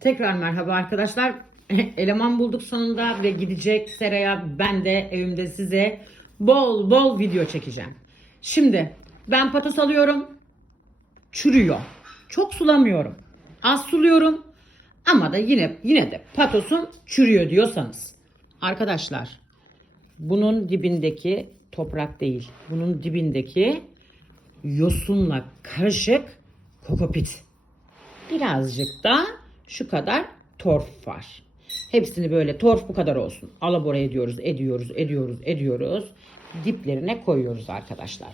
Tekrar merhaba arkadaşlar. Eleman bulduk sonunda ve gidecek Seraya ben de evimde size bol bol video çekeceğim. Şimdi ben patos alıyorum. Çürüyor. Çok sulamıyorum. Az suluyorum. Ama da yine yine de patosum çürüyor diyorsanız. Arkadaşlar bunun dibindeki toprak değil. Bunun dibindeki yosunla karışık kokopit. Birazcık da şu kadar torf var. Hepsini böyle torf bu kadar olsun. Alabora ediyoruz, ediyoruz, ediyoruz, ediyoruz. Diplerine koyuyoruz arkadaşlar.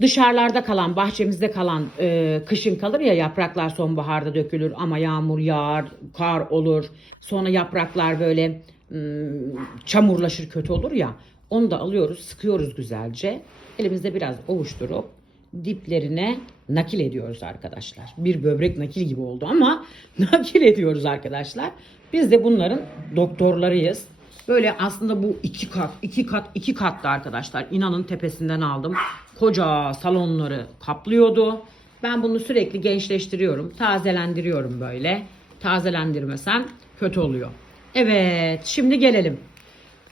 Dışarılarda kalan, bahçemizde kalan e, kışın kalır ya yapraklar sonbaharda dökülür ama yağmur yağar, kar olur. Sonra yapraklar böyle ım, çamurlaşır, kötü olur ya. Onu da alıyoruz, sıkıyoruz güzelce. Elimizde biraz ovuşturup diplerine nakil ediyoruz arkadaşlar. Bir böbrek nakil gibi oldu ama nakil ediyoruz arkadaşlar. Biz de bunların doktorlarıyız. Böyle aslında bu iki kat, iki kat, iki kattı arkadaşlar. İnanın tepesinden aldım. Koca salonları kaplıyordu. Ben bunu sürekli gençleştiriyorum. Tazelendiriyorum böyle. Tazelendirmesem kötü oluyor. Evet şimdi gelelim.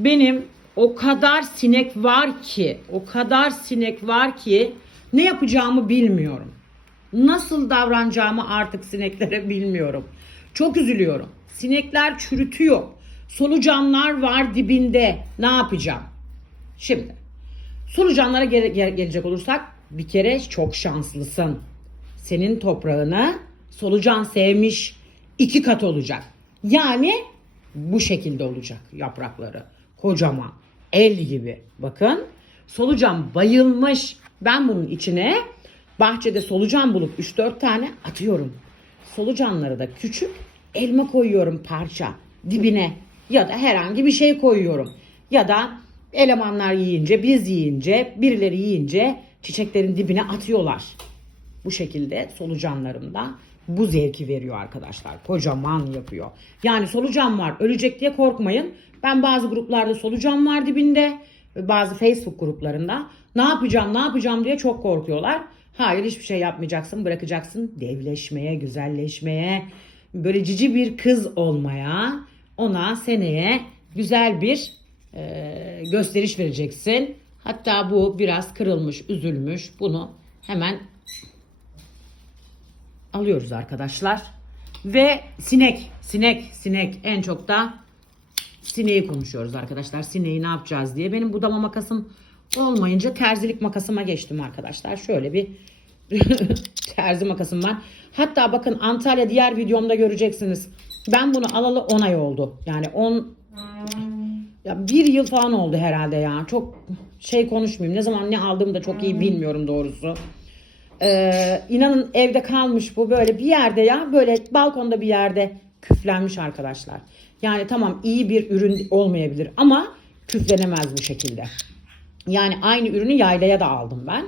Benim o kadar sinek var ki, o kadar sinek var ki ne yapacağımı bilmiyorum. Nasıl davranacağımı artık sineklere bilmiyorum. Çok üzülüyorum. Sinekler çürütüyor. Solucanlar var dibinde. Ne yapacağım? Şimdi solucanlara gele- gele- gelecek olursak bir kere çok şanslısın. Senin toprağını solucan sevmiş iki kat olacak. Yani bu şekilde olacak yaprakları. Kocaman. El gibi. Bakın. Solucan bayılmış. Ben bunun içine bahçede solucan bulup 3-4 tane atıyorum. Solucanları da küçük elma koyuyorum parça dibine ya da herhangi bir şey koyuyorum. Ya da elemanlar yiyince, biz yiyince, birileri yiyince çiçeklerin dibine atıyorlar. Bu şekilde solucanlarım da bu zevki veriyor arkadaşlar. Kocaman yapıyor. Yani solucan var ölecek diye korkmayın. Ben bazı gruplarda solucan var dibinde bazı Facebook gruplarında ne yapacağım ne yapacağım diye çok korkuyorlar. Hayır hiçbir şey yapmayacaksın bırakacaksın devleşmeye güzelleşmeye böyle cici bir kız olmaya ona seneye güzel bir e, gösteriş vereceksin. Hatta bu biraz kırılmış üzülmüş bunu hemen alıyoruz arkadaşlar. Ve sinek, sinek, sinek en çok da sineği konuşuyoruz arkadaşlar. Sineği ne yapacağız diye. Benim budama makasım olmayınca terzilik makasıma geçtim arkadaşlar. Şöyle bir terzi makasım var. Hatta bakın Antalya diğer videomda göreceksiniz. Ben bunu alalı 10 ay oldu. Yani 10 ya bir yıl falan oldu herhalde ya. Çok şey konuşmayayım. Ne zaman ne aldığımı da çok iyi bilmiyorum doğrusu. Ee, inanın evde kalmış bu böyle bir yerde ya böyle balkonda bir yerde küflenmiş arkadaşlar. Yani tamam iyi bir ürün olmayabilir ama küflenemez bu şekilde. Yani aynı ürünü yaylaya da aldım ben.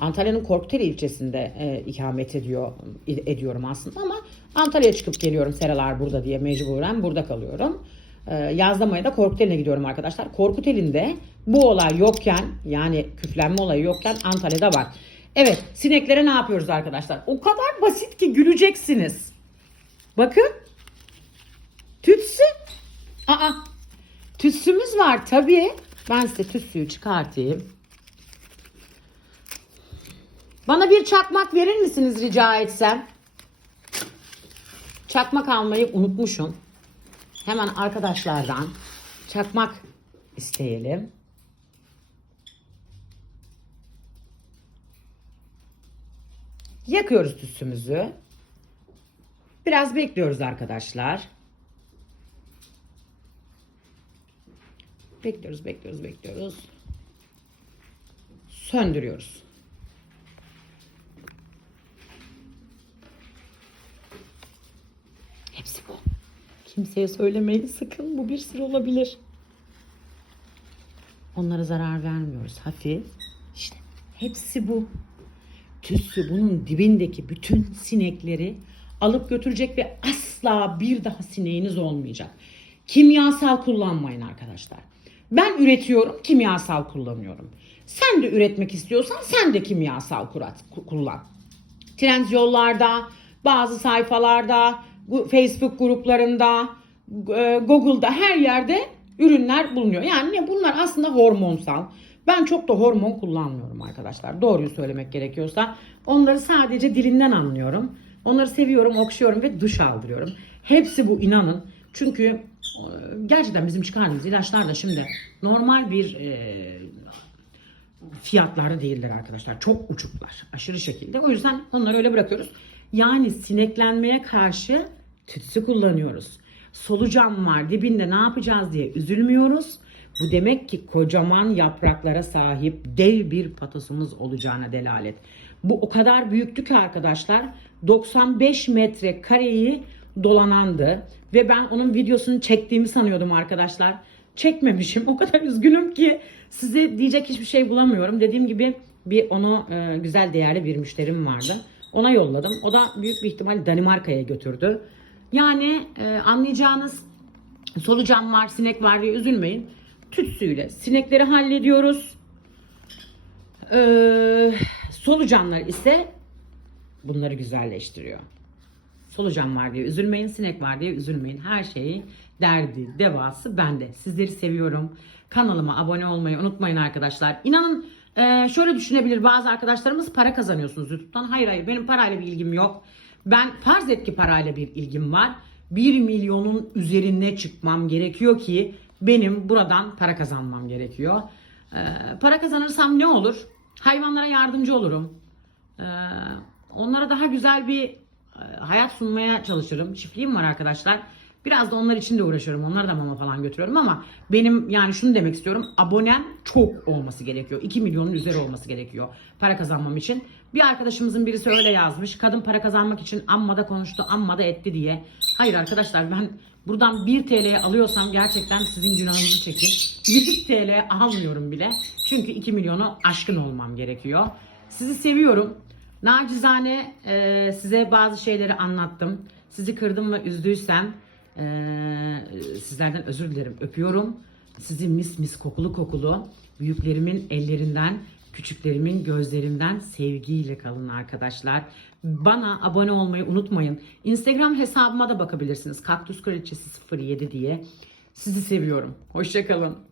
Antalya'nın Korkuteli ilçesinde e, ikamet ediyor ediyorum aslında ama Antalya'ya çıkıp geliyorum Seralar burada diye mecburen burada kalıyorum. E, yazlamaya da Korkuteli'ne gidiyorum arkadaşlar. Korkuteli'nde bu olay yokken yani küflenme olayı yokken Antalya'da var. Evet sineklere ne yapıyoruz arkadaşlar? O kadar basit ki güleceksiniz. Bakın. Tütsü. Aa. Tütsümüz var tabii. Ben size tütsüyü çıkartayım. Bana bir çakmak verir misiniz rica etsem? Çakmak almayı unutmuşum. Hemen arkadaşlardan çakmak isteyelim. Yakıyoruz tütsümüzü. Biraz bekliyoruz arkadaşlar. Bekliyoruz, bekliyoruz, bekliyoruz. Söndürüyoruz. Hepsi bu. Kimseye söylemeyin sakın. Bu bir sır olabilir. Onlara zarar vermiyoruz. Hafif. İşte hepsi bu. Tütsü bunun dibindeki bütün sinekleri alıp götürecek ve asla bir daha sineğiniz olmayacak. Kimyasal kullanmayın arkadaşlar. Ben üretiyorum, kimyasal kullanıyorum. Sen de üretmek istiyorsan sen de kimyasal kurat, kullan. Trend yollarda, bazı sayfalarda, Facebook gruplarında, e, Google'da her yerde ürünler bulunuyor. Yani ne bunlar aslında hormonsal. Ben çok da hormon kullanmıyorum arkadaşlar. Doğruyu söylemek gerekiyorsa. Onları sadece dilinden anlıyorum. Onları seviyorum, okşuyorum ve duş aldırıyorum. Hepsi bu inanın. Çünkü gerçekten bizim çıkardığımız ilaçlar da şimdi normal bir e, fiyatlarda değildir arkadaşlar. Çok uçuklar. Aşırı şekilde. O yüzden onları öyle bırakıyoruz. Yani sineklenmeye karşı tütsü kullanıyoruz. Solucan var dibinde ne yapacağız diye üzülmüyoruz. Bu demek ki kocaman yapraklara sahip dev bir patosumuz olacağına delalet. Bu o kadar büyüktü ki arkadaşlar 95 metre kareyi dolanandı ve ben onun videosunu çektiğimi sanıyordum arkadaşlar. Çekmemişim. O kadar üzgünüm ki size diyecek hiçbir şey bulamıyorum. Dediğim gibi bir onu e, güzel değerli bir müşterim vardı. Ona yolladım. O da büyük bir ihtimal Danimarka'ya götürdü. Yani e, anlayacağınız solucan var, sinek var diye üzülmeyin. Tütsüyle sinekleri hallediyoruz. Ee, solucanlar ise bunları güzelleştiriyor. Solucan var diye üzülmeyin, sinek var diye üzülmeyin. Her şeyi derdi, devası bende. Sizleri seviyorum. Kanalıma abone olmayı unutmayın arkadaşlar. İnanın e, şöyle düşünebilir bazı arkadaşlarımız para kazanıyorsunuz YouTube'dan. Hayır hayır benim parayla bir ilgim yok. Ben farz et ki parayla bir ilgim var. 1 milyonun üzerine çıkmam gerekiyor ki benim buradan para kazanmam gerekiyor. E, para kazanırsam ne olur? Hayvanlara yardımcı olurum. Ee, onlara daha güzel bir e, hayat sunmaya çalışırım. Çiftliğim var arkadaşlar. Biraz da onlar için de uğraşıyorum. Onlara da mama falan götürüyorum ama benim yani şunu demek istiyorum. Abonem çok olması gerekiyor. 2 milyonun üzeri olması gerekiyor para kazanmam için. Bir arkadaşımızın birisi öyle yazmış. Kadın para kazanmak için amma da konuştu, amma da etti diye. Hayır arkadaşlar ben buradan 1 TL'ye alıyorsam gerçekten sizin günahınızı çekin. 100 TL almıyorum bile. Çünkü 2 milyonu aşkın olmam gerekiyor. Sizi seviyorum. Nacizane e, size bazı şeyleri anlattım. Sizi kırdım ve üzdüysem e, sizlerden özür dilerim. Öpüyorum. Sizi mis mis kokulu kokulu büyüklerimin ellerinden, küçüklerimin gözlerinden sevgiyle kalın arkadaşlar. Bana abone olmayı unutmayın. Instagram hesabıma da bakabilirsiniz. Kaktüs Kraliçesi 07 diye. Sizi seviyorum. Hoşçakalın.